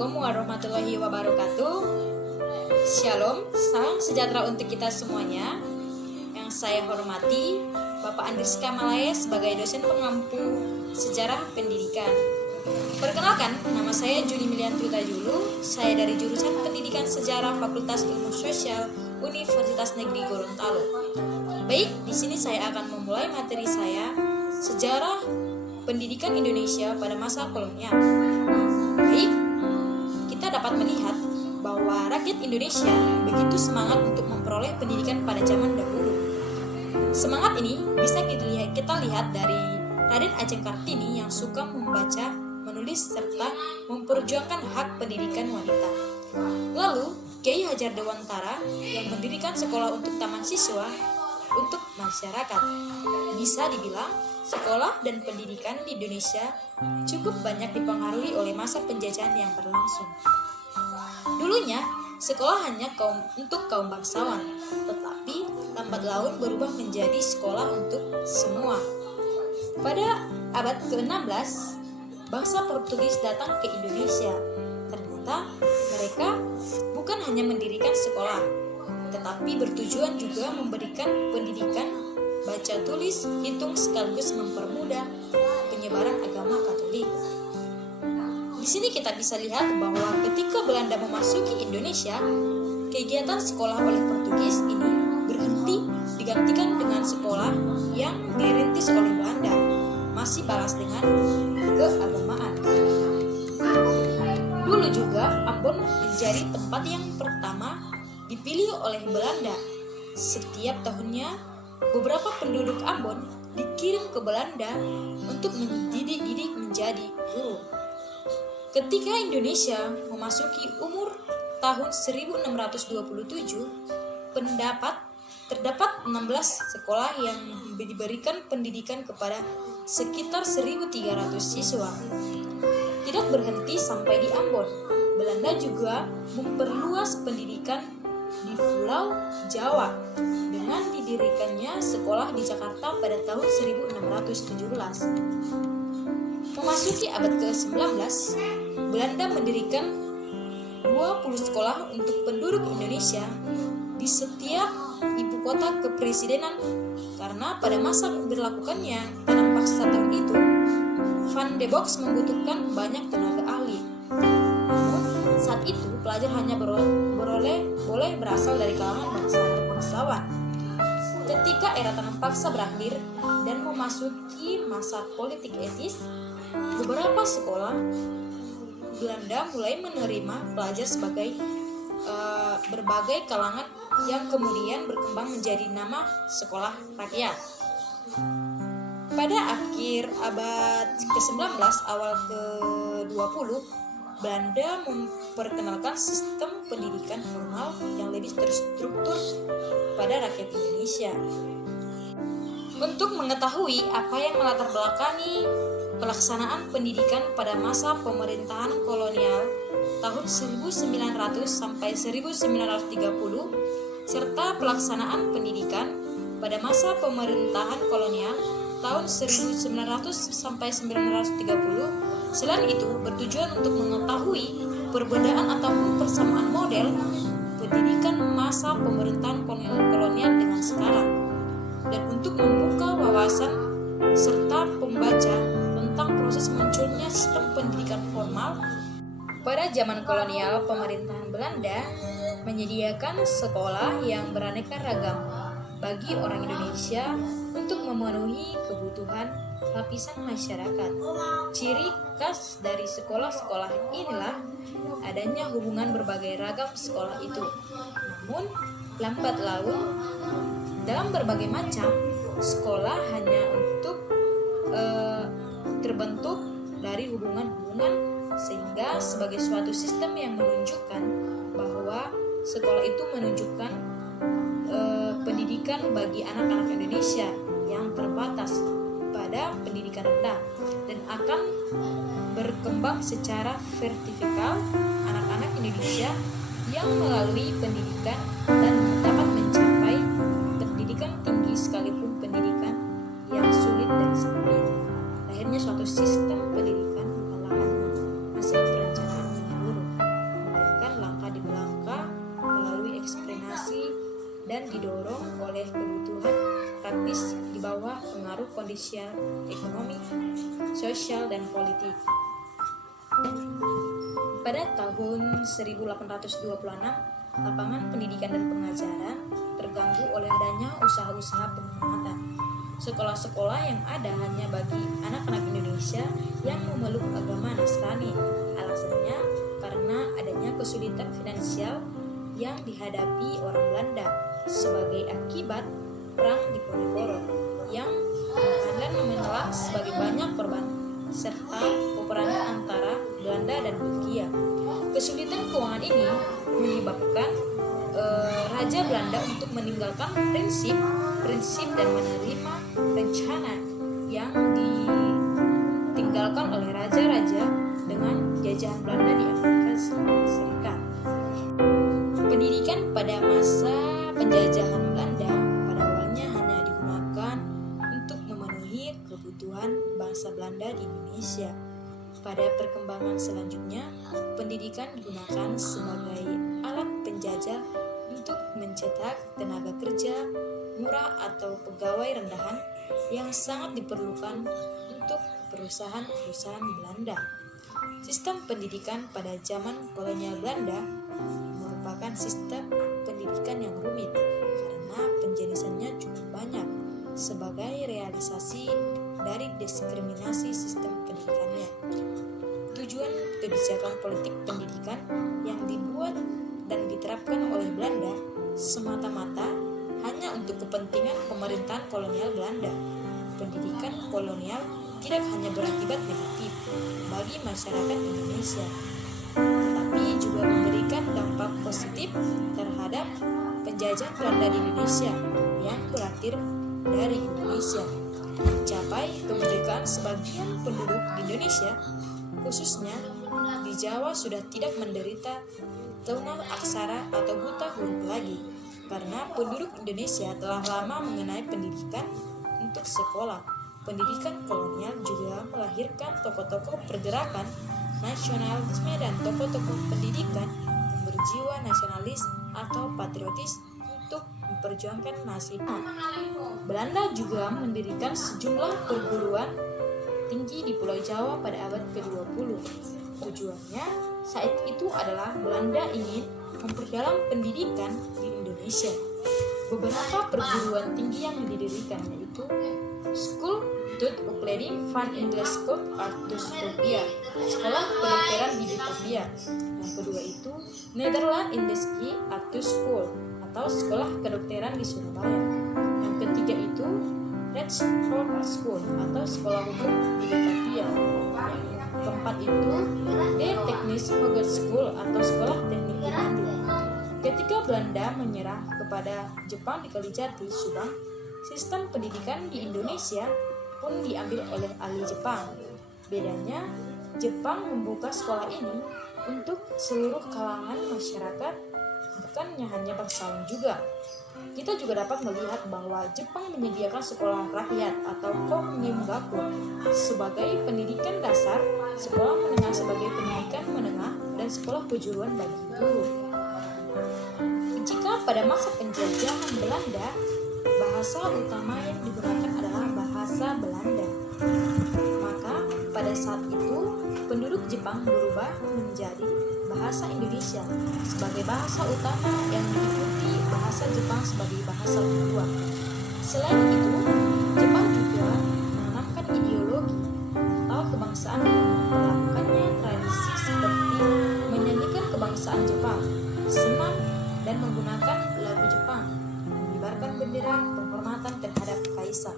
Assalamualaikum warahmatullahi wabarakatuh. Shalom, salam sejahtera untuk kita semuanya. Yang saya hormati Bapak Andriska Malaya sebagai dosen pengampu sejarah pendidikan. Perkenalkan, nama saya Juni Milianti Tajulu. Saya dari jurusan Pendidikan Sejarah Fakultas Ilmu Sosial Universitas Negeri Gorontalo. Baik, di sini saya akan memulai materi saya, sejarah pendidikan Indonesia pada masa kolonial. Baik, kita dapat melihat bahwa rakyat Indonesia begitu semangat untuk memperoleh pendidikan pada zaman dahulu. Semangat ini bisa kita lihat dari Raden Ajeng Kartini yang suka membaca, menulis, serta memperjuangkan hak pendidikan wanita. Lalu, Kiai Hajar Dewantara yang mendirikan sekolah untuk taman siswa untuk masyarakat. Bisa dibilang, sekolah dan pendidikan di Indonesia cukup banyak dipengaruhi oleh masa penjajahan yang berlangsung. Dulunya, sekolah hanya untuk kaum bangsawan, tetapi lambat laun berubah menjadi sekolah untuk semua. Pada abad ke-16, bangsa Portugis datang ke Indonesia. Ternyata mereka bukan hanya mendirikan sekolah, tetapi bertujuan juga memberikan pendidikan baca tulis hitung sekaligus mempermudah penyebaran agama Katolik. Di sini kita bisa lihat bahwa ketika Belanda memasuki Indonesia, kegiatan sekolah oleh Portugis ini berhenti digantikan dengan sekolah yang dirintis oleh Belanda, masih balas dengan keagamaan. Dulu juga Ambon menjadi tempat yang pertama dipilih oleh Belanda. Setiap tahunnya, beberapa penduduk Ambon dikirim ke Belanda untuk mendidik menjadi guru. Ketika Indonesia memasuki umur tahun 1627, terdapat 16 sekolah yang diberikan pendidikan kepada sekitar 1.300 siswa. Tidak berhenti sampai di Ambon, Belanda juga memperluas pendidikan di Pulau Jawa dengan didirikannya sekolah di Jakarta pada tahun 1617. Memasuki abad ke-19, Belanda mendirikan 20 sekolah untuk penduduk Indonesia di setiap ibu kota kepresidenan karena pada masa berlakukannya tanam paksa tahun itu, Van de Box membutuhkan banyak tenaga ahli. Namun, saat itu pelajar hanya boleh berasal dari kalangan bangsawan. Ketika era tanam paksa berakhir dan memasuki masa politik etis, beberapa sekolah Belanda mulai menerima pelajar sebagai berbagai kalangan yang kemudian berkembang menjadi nama sekolah rakyat. Pada akhir abad ke-19 awal ke-20, Belanda memperkenalkan sistem pendidikan formal yang lebih terstruktur pada rakyat Indonesia. Untuk mengetahui apa yang melatar belakangi pelaksanaan pendidikan pada masa pemerintahan kolonial tahun 1900 sampai 1930 serta pelaksanaan pendidikan pada masa pemerintahan kolonial tahun 1900 sampai 1930. Selain itu, bertujuan untuk mengetahui perbedaan ataupun persamaan model pendidikan masa pemerintahan kolonial dengan sekarang, dan untuk membuka wawasan serta pembaca tentang proses munculnya sistem pendidikan formal. Pada zaman kolonial, pemerintahan Belanda menyediakan sekolah yang beraneka ragam bagi orang Indonesia untuk memenuhi kebutuhan lapisan masyarakat. Ciri khas dari sekolah-sekolah inilah adanya hubungan berbagai ragam sekolah itu. Namun, lambat laun dalam berbagai macam sekolah hanya untuk terbentuk dari hubungan-hubungan sehingga sebagai suatu sistem yang menunjukkan bahwa sekolah itu menunjukkan pendidikan bagi anak-anak Indonesia yang terbatas pada pendidikan rendah dan akan berkembang secara vertikal anak-anak Indonesia yang melalui pendidikan dan dapat mencapai pendidikan tinggi sekalipun pendidikan yang sulit dan sempit. Akhirnya suatu sistem pendidikan bukanlah hanya hasil perencanaan menyeluruh. pengaruh kondisi ekonomi, sosial, dan politik. Pada tahun 1826, lapangan pendidikan dan pengajaran terganggu oleh adanya usaha-usaha penghematan. Sekolah-sekolah yang ada hanya bagi anak-anak Indonesia yang memeluk agama Nasrani. Alasannya karena adanya kesulitan finansial yang dihadapi orang Belanda sebagai akibat perang Diponegoro yang kemudian menelan sebagai banyak korban serta peperangan antara Belanda dan Belgia. Kesulitan keuangan ini menyebabkan Raja Belanda untuk meninggalkan prinsip dan menerima rencana yang ditinggalkan oleh raja-raja dengan jajahan Belanda di Afrika Serikat. Pendidikan pada masa penjajahan Belanda pada awalnya hanya digunakan untuk memenuhi kebutuhan bangsa Belanda di Indonesia. Pada perkembangan selanjutnya, pendidikan digunakan sebagai alat penjajah untuk mencetak tenaga kerja murah atau pegawai rendahan yang sangat diperlukan untuk perusahaan-perusahaan Belanda. Sistem pendidikan pada zaman kolonial Belanda merupakan sistem pendidikan yang rumit karena penjelasannya cukup banyak sebagai realisasi dari diskriminasi sistem pendidikannya. Tujuan kebijakan politik pendidikan yang dibuat dan diterapkan oleh Belanda semata-mata hanya untuk kepentingan pemerintahan kolonial Belanda. Pendidikan kolonial tidak hanya berakibat negatif bagi masyarakat Indonesia, tetapi juga memberikan dampak positif terhadap penjajah Belanda di Indonesia yang berakhir dari Indonesia. Mencapai kemerdekaan sebagian penduduk di Indonesia, khususnya di Jawa, sudah tidak menderita tuna aksara atau buta huruf lagi, karena penduduk Indonesia telah lama mengenai pendidikan untuk sekolah. Pendidikan kolonial juga melahirkan tokoh-tokoh pergerakan nasionalisme dan tokoh-tokoh pendidikan yang berjiwa nasionalis atau patriotis untuk memperjuangkan nasib. Belanda juga mendirikan sejumlah perguruan tinggi di Pulau Jawa pada abad ke-20. Tujuannya saat itu adalah Belanda ingin memperdalam pendidikan di Indonesia. Beberapa perguruan tinggi yang didirikan yaitu School tot Opleiding van Ingenieurskunst Architectuur, Sekolah Kedokteran di Batavia. Yang kedua itu Nederland Industrie Architectuur atau Sekolah Kedokteran di Surabaya. Yang ketiga itu Rechtshogeschool School atau Sekolah Hukum di Batavia. Yang keempat itu De Technische Hogeschool atau Sekolah Teknik di Bandung. Ketika Belanda menyerah kepada Jepang di Kalijati, Subang, sistem pendidikan di Indonesia pun diambil oleh ahli Jepang. Bedanya, Jepang membuka sekolah ini untuk seluruh kalangan masyarakat, bukannya hanya bangsawan juga. Kita juga dapat melihat bahwa Jepang menyediakan sekolah rakyat atau Koningaku sebagai pendidikan dasar, sekolah menengah sebagai pendidikan menengah, dan sekolah kejuruan bagi guru. Jika pada masa penjajahan Belanda, bahasa utama yang digunakan adalah bahasa Belanda, maka pada saat itu penduduk Jepang berubah menjadi bahasa Indonesia sebagai bahasa utama yang diikuti bahasa Jepang sebagai bahasa kedua. Selain itu, Jepang juga menanamkan ideologi atau kebangsaan dengan melakukannya tradisi seperti menyanyikan kebangsaan Jepang, senam, dan menggunakan lagu Jepang, mengibarkan bendera penghormatan terhadap kaisar.